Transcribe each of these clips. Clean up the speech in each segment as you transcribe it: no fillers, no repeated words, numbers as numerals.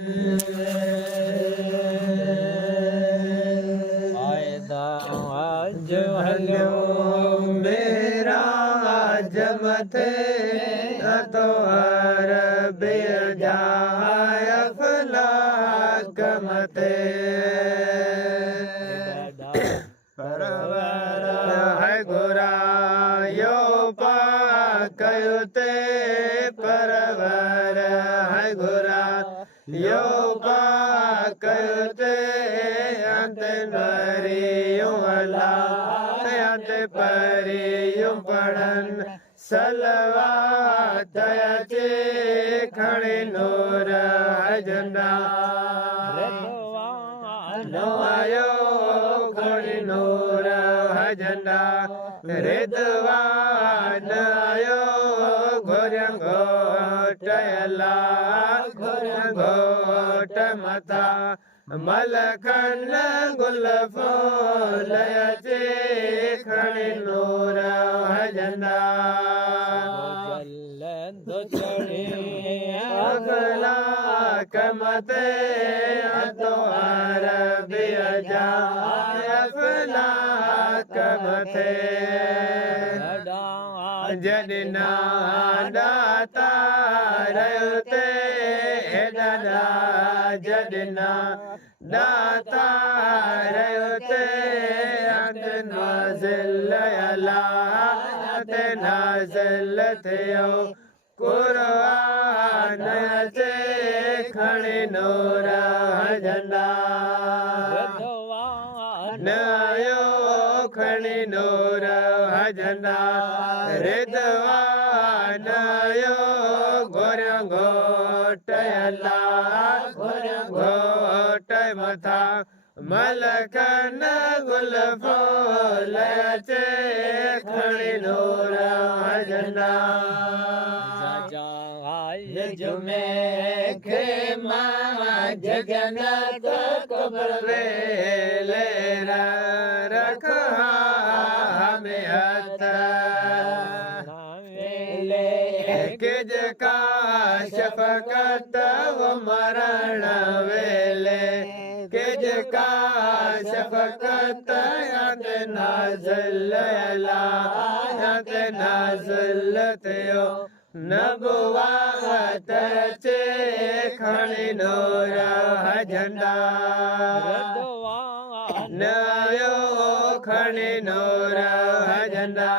फायदा आज हलो मेरा जमते तो हर बेर जाय फलाकमते परवर है गोरा यो पाकयुते परवर है गोरा यो पाकयुते अंत नरियों अला अंत परियों पढ़न सलवा दयाचे खड़े नूर झंडा नो आयो खड़े नूर झंडा रिदवान आयो घोरं घोट अला घोरं घोट मथा मलखन गुल फूलचे खड़े नूर झंडा अगला कमते तो अरबी अफला कमते जडना दाता रहते दादा जडना दाता रहते अंत नाज़िल अला अंत नाज़िल थियो कुरान चे खड़े नूर झंडा नयो खड़े नूर झंडा रिदवान आयो घोरं घोट अला घोरं घोट मथा मलखन गुल फूलचे खड़े नूर झंडा जुमे खेमा जगन्नाथ कब्र वेले रखा हमें हथ किज का शफकत वो मरण वेले किज का शफकत याद नाज़िल अला याद नाज़िल थियो नबुवात चे खड़े नूर झंडा नयो खड़े नूर झंडा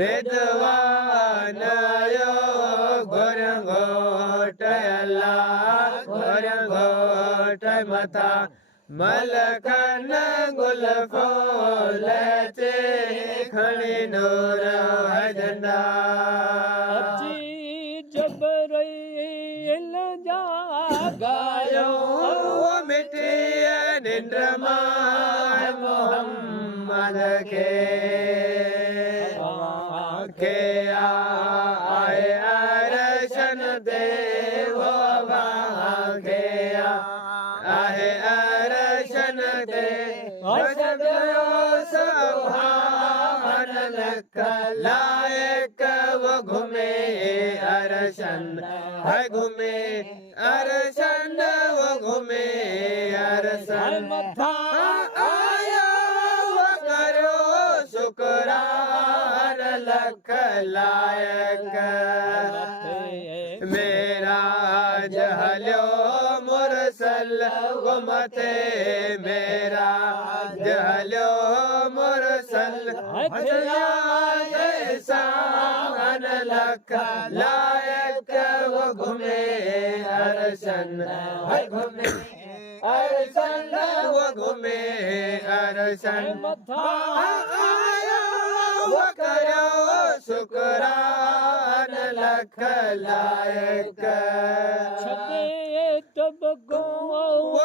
रिदवान आयो घोरं घोट अला घोरं घोट मथा मलखन गुल फूलचे खड़े नूर झंडा जबरैल जागायो मिटे निंद्रमा मोहम्मद के आए अरशन देव के आए अरशन दे गयो सुभान लक लायक वो घूमे अरशन है घूमे अरशन वो घूमे अरशन आया वो करो शुक्रान लक लायक मेरा जहलो मुरसल गुमते मेरा जहलो मुरसल सावन लख लायक वो घूमे अरशन घूमे अरशन वो घूमे अरशन वो करो शुक्रान लख लायक तब को वो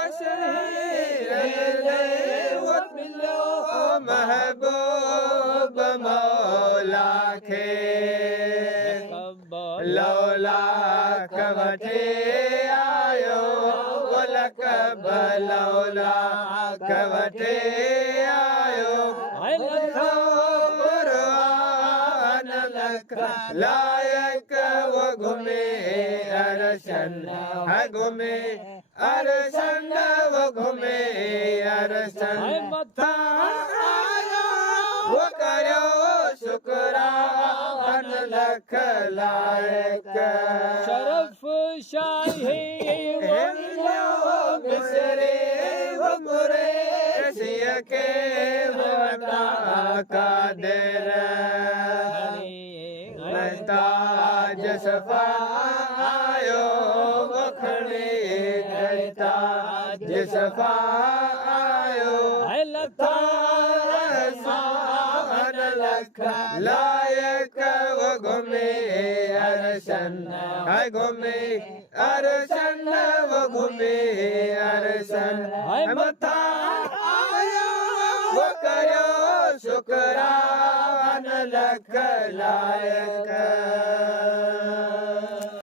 मिलो महबूब मौला के लौला कवठे आयो बोलक बलौला कवठे आयो कुरान लख लायक वो घूमे अरशन घूमे अरसन वो घुमे अरसन मथा वो करो शुक्रान लख लायक शरफ शाही मिसरे वो कुरैशी के वता कादिर ताज सफ़ायो वखणे ताज सफ़ायो लथा लख लायक वो घुमे अरसन हाय घुमे अरसन वो घुमे अरसन मथा वो करो शुक्रान लख लायक